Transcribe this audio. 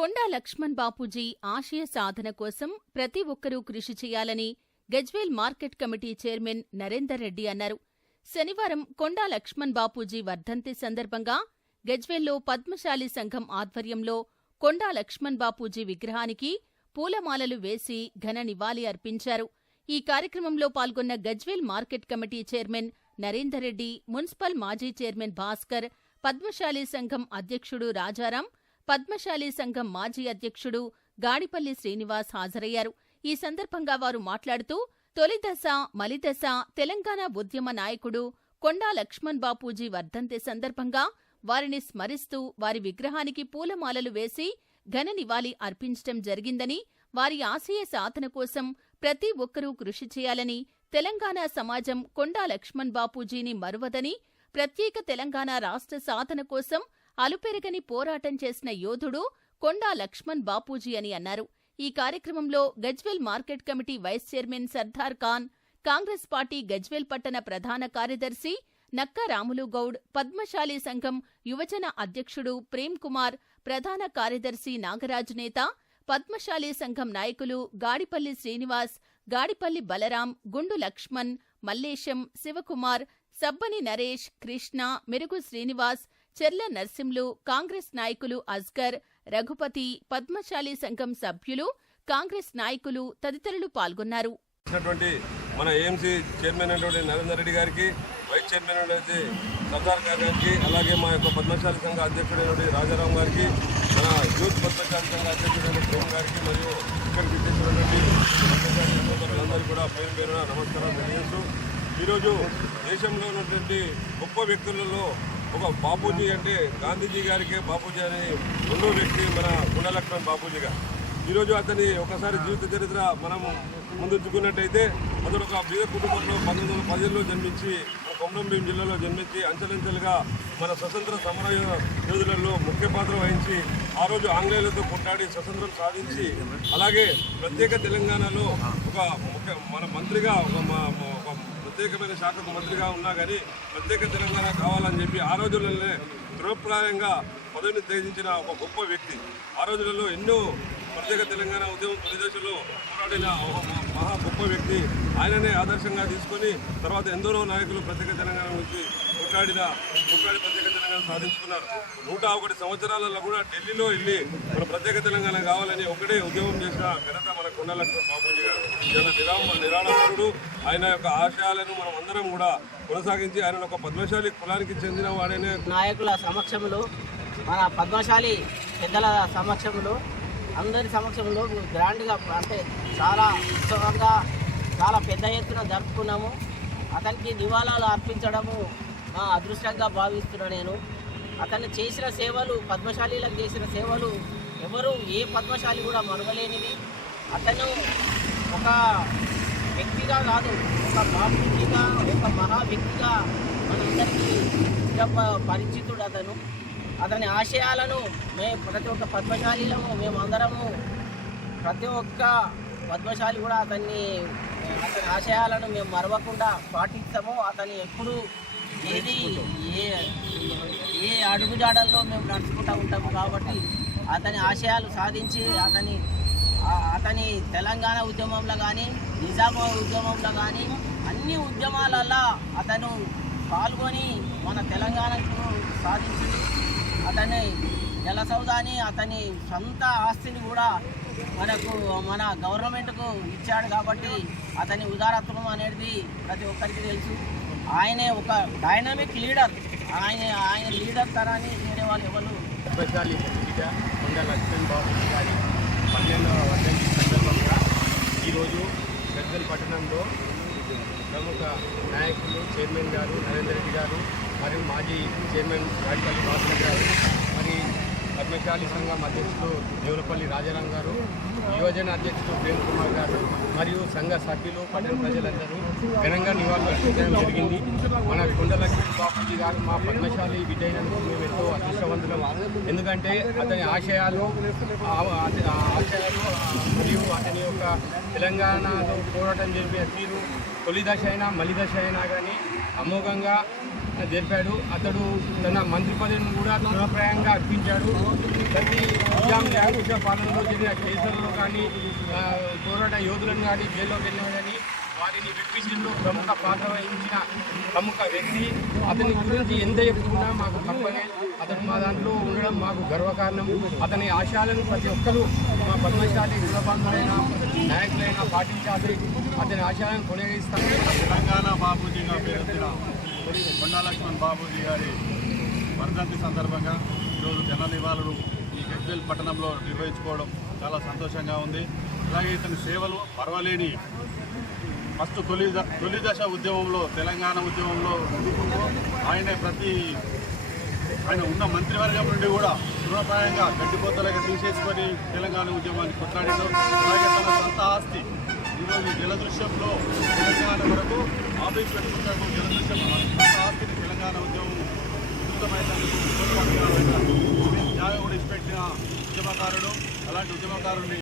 కొండా లక్ష్మణ్ బాపూజీ ఆశయ సాధన కోసం ప్రతి ఒక్కరూ కృషి చేయాలని Gajwel market committee chairman Narender Reddy అన్నారు. శనివారం కొండా లక్ష్మణ్ బాపూజీ వర్ధంతి సందర్భంగా గజ్వేల్లో పద్మశాలి సంఘం ఆధ్వర్యంలో కొండా లక్ష్మణ్ బాపూజీ విగ్రహానికి పూలమాలలు వేసి ఘన నివాళి అర్పించారు. ఈ కార్యక్రమంలో పాల్గొన్న Gajwel market committee chairman Narender Reddy municipal మాజీ చైర్మన్ భాస్కర్ పద్మశాలి సంఘం అధ్యక్షుడు రాజారాం పద్మశాలి సంఘం మాజీ అధ్యక్షుడు గాడిపల్లి శ్రీనివాస్ హాజరయ్యారు. ఈ సందర్భంగా వారు మాట్లాడుతూ తొలిదశ మలిదశ తెలంగాణ ఉద్యమ నాయకుడు కొండా లక్ష్మణ్ బాపూజీ వర్ధంతి సందర్భంగా వారిని స్మరిస్తూ వారి విగ్రహానికి పూలమాలలు వేసి ఘన నివాళి అర్పించటం జరిగిందని వారి ఆశయ సాధన కోసం ప్రతి ఒక్కరూ కృషి చేయాలని తెలంగాణ సమాజం కొండా లక్ష్మణ్ బాపూజీని మరువదని ప్రత్యేక తెలంగాణ రాష్ట్ర సాధన కోసం అలుపెరగని పోరాటం చేసిన యోధుడు కొండా లక్ష్మణ్ బాపూజీ అని అన్నారు. ఈ కార్యక్రమంలో Gajwel market committee vice chairman Sardar Khan Congress party Gajwel పట్టణ ప్రధాన కార్యదర్శి నక్కా రాములు గౌడ్ పద్మశాలి సంఘం యువజన అధ్యక్షుడు ప్రేమ్ కుమార్ ప్రధాన కార్యదర్శి నాగరాజు నేత పద్మశాలి సంఘం నాయకులు గాడిపల్లి శ్రీనివాస్ గాడిపల్లి బలరాం గుండు లక్ష్మణ్ మల్లేశం శివకుమార్ సబ్బని నరేష్ కృష్ణ మెరుగు శ్రీనివాస్ చెర్ల నర్సింలు కాంగ్రెస్ నాయకులు అస్గర్ రఘుపతి పద్మశాలి సంఘం సభ్యులు కాంగ్రెస్ నాయకులు తదితరులు పాల్గొన్నారు. మన ఏఎంసీ చైర్మన్ అయినటువంటి నరేందర్ రెడ్డి గారికి వైస్ చైర్మన్ అయినటువంటి సర్దార్ గారికి అలాగే మా యొక్క పద్మశాలి సంఘ అధ్యక్షుడైనటువంటి రాజారాం గారికి మన యూత్ పద్మశాలి సంఘ అధ్యక్షుడైనటువంటి ప్రేమ్ గారికి మరియు ఇక్కడికి ఇచ్చేసినటువంటి పద్మశాలి సహోదరులందరూ కూడా పేరు పేరున నమస్కారం తెలియజేస్తూ ఈరోజు దేశంలో ఉన్నటువంటి గొప్ప వ్యక్తులలో ఒక బాపూజీ అంటే గాంధీజీ గారికి బాపూజీ అనే రెండో వ్యక్తి మన గుణలక్ష్మణ్ బాపూజీ గారు. ఈరోజు అతని ఒకసారి జీవిత చరిత్ర మనం ముందుంచుకున్నట్టయితే అతడు ఒక బీద కుటుంబంలో పంతొమ్మిది వందల పదిహేనులో జన్మించి కొమరంభీం జిల్లాలో జన్మించి అంచెలంచెలుగా మన స్వతంత్ర సమర యోధులలో ముఖ్య పాత్ర వహించి ఆ రోజు ఆంగ్లేయులతో కొట్లాడి స్వతంత్రం సాధించి అలాగే ప్రత్యేక తెలంగాణలో ఒక ముఖ్య మన మంత్రిగా ఒక ప్రత్యేకమైన శాఖకు మంత్రిగా ఉన్నా కానీ ప్రత్యేక తెలంగాణ కావాలని చెప్పి ఆ రోజులలోనే దృఢప్రాయంగా పదవిని త్యజించిన ఒక గొప్ప వ్యక్తి. ఆ రోజులలో ఎన్నో ప్రత్యేక తెలంగాణ ఉద్యమం తొలి దశలో పోరాడిన ఒక మహా గొప్ప వ్యక్తి. ఆయననే ఆదర్శంగా తీసుకొని తర్వాత ఎందరో నాయకులు ప్రత్యేక తెలంగాణ నుంచి కొట్లాడిన కొట్లాడి ప్రత్యేక తెలంగాణ సాధించుకున్నారు. నూట ఒకటి సంవత్సరాలలో కూడా ఢిల్లీలో వెళ్ళి మన ప్రత్యేక తెలంగాణ కావాలని ఒకటే ఉద్యమం చేసిన ఘనత మన కొండలక్ష్మణ బాబూజీ గారు. చాలా నిరామ నిరాడంబరుడు. ఆయన యొక్క ఆశయాలను మనం అందరం కూడా కొనసాగించి ఆయన ఒక పద్మశాలి కులానికి చెందిన వాడనే నాయకుల సమక్షంలో మన పద్మశాలి పెద్దల సమక్షంలో అందరి సమక్షంలో గ్రాండ్గా అంటే చాలా ఉత్సవంగా చాలా పెద్ద ఎత్తున జరుపుకున్నాము. అతనికి నివాళాలు అర్పించడము నా అదృష్టంగా భావిస్తున్నా నేను. అతను చేసిన సేవలు పద్మశాలీలకు చేసిన సేవలు ఎవరు ఏ పద్మశాలి కూడా మరవలేనివి. అతను ఒక వ్యక్తిగా కాదు ఒక బాపూజీగా ఒక మహా వ్యక్తిగా మనందరికీ పరిచితుడు అతను. అతని ఆశయాలను మేము ప్రతి ఒక్క పద్మశాలిలము మేమందరము ప్రతి ఒక్క పద్మశాలి కూడా అతన్ని అతని ఆశయాలను మేము మరవకుండా పాటిస్తాము అతని ఎప్పుడు ఏది ఏ ఏ అడుగుజాడల్లో మేము నడుచుకుంటూ ఉంటాము కాబట్టి అతని ఆశయాలు సాధించి అతని అతని తెలంగాణ ఉద్యమంలో కానీ నిజామాబాద్ ఉద్యమంలో కానీ అన్ని ఉద్యమాలలో అతను పాల్గొని మన తెలంగాణకు సాధించింది. అతని జలసౌదాని అతని సొంత ఆస్తిని కూడా మనకు మన గవర్నమెంట్కు ఇచ్చాడు కాబట్టి అతని ఉదారత్వం అనేది ప్రతి ఒక్కరికి తెలుసు. ఆయనే ఒక డైనమిక్ లీడర్ ఆయన ఆయన లీడర్ తరాన్ని వేరే వాళ్ళు ఎవరు? పెద్దాలి బిడ్డ కొండ లక్ష్మణ్ బాబు గారి పన్నెండవ వర్ధంతి సందర్భంగా ఈరోజు పెద్దల పట్టణంలో ప్రముఖ నాయకులు చైర్మన్ గారు నరేందర్ రెడ్డి గారు మరియు మాజీ చైర్మన్ రాడిపల్లి భాస్కర్ గారు పద్మశాలి సంఘం అధ్యక్షులు దేవులపల్లి రాజారాం గారు యువజన అధ్యక్షులు ప్రేమ్ కుమార్ గారు మరియు సంఘ సభ్యులు పట్టణ ప్రజలందరూ ఘనంగా నివాళులు జరిగింది. మన కొండలక్ష్మి బాపూజీ గారు మా పద్మశాలి బిడ్డ మేము ఎంతో అదృష్టవంతులం ఎందుకంటే అతని ఆశయాలు అతని ఆశయాలు మరియు అతని యొక్క తెలంగాణలో పోరాటం జరిపే తీరు తొలి దశ అయినా మలి దశ అయినా కానీ అమోఘంగా జరిపాడు. అతడు తన మంత్రి పదవిని కూడా తృణప్రాయంగా అర్పించాడు. ప్రతి నిజాం పాలనలో జరిగిన కేసులలో కానీ పోరాట యోధులను కానీ జైల్లోకి వెళ్ళిన కానీ వారిని విప్పించడంలో ప్రముఖ పాత్ర వహించిన ప్రముఖ వ్యక్తి. అతని గురించి ఎంత చెప్పుకున్నా మాకు తప్పనే. అతను మా దాంట్లో ఉండడం మాకు గర్వకారణం. అతని ఆశయాలను ప్రతి ఒక్కరూ మా పద్మశాలి కులబంధులైన నాయకులైన పాటించాలి. అతని ఆశయాలను కొనసాగిస్తాం తెలంగాణ బాబుజీగా పేరు కొండా లక్ష్మణ్ బాబూజీ గారి వర్ధంతి సందర్భంగా ఈరోజు జన నివాళులు ఈ గజ్వేల్ పట్టణంలో నిర్వహించుకోవడం చాలా సంతోషంగా ఉంది. అలాగే ఇతని సేవలు పర్వాలేని ఫస్ట్ తొలి ద- తొలి దశ ఉద్యమంలో తెలంగాణ ఉద్యమంలో ఆయన ప్రతి ఆయన ఉన్న మంత్రివర్గం నుండి కూడా దృఢప్రాయంగా గడ్డిపోతలుగా తీసేసుకొని తెలంగాణ ఉద్యమాన్ని కొట్లాడారు అలాగే తన సొంత ఆస్తి ఈరోజు జలదృశ్యంలో తెలంగాణ వరకు ఆఫీస్ పెట్టుకుంటారు. ఆస్తిని తెలంగాణ ఉద్యమం విస్తృతమైనందుకు త్యాగం కూడా ఇచ్చిపెట్టిన ఉద్యమకారుడు అలాంటి ఉద్యమకారుడిని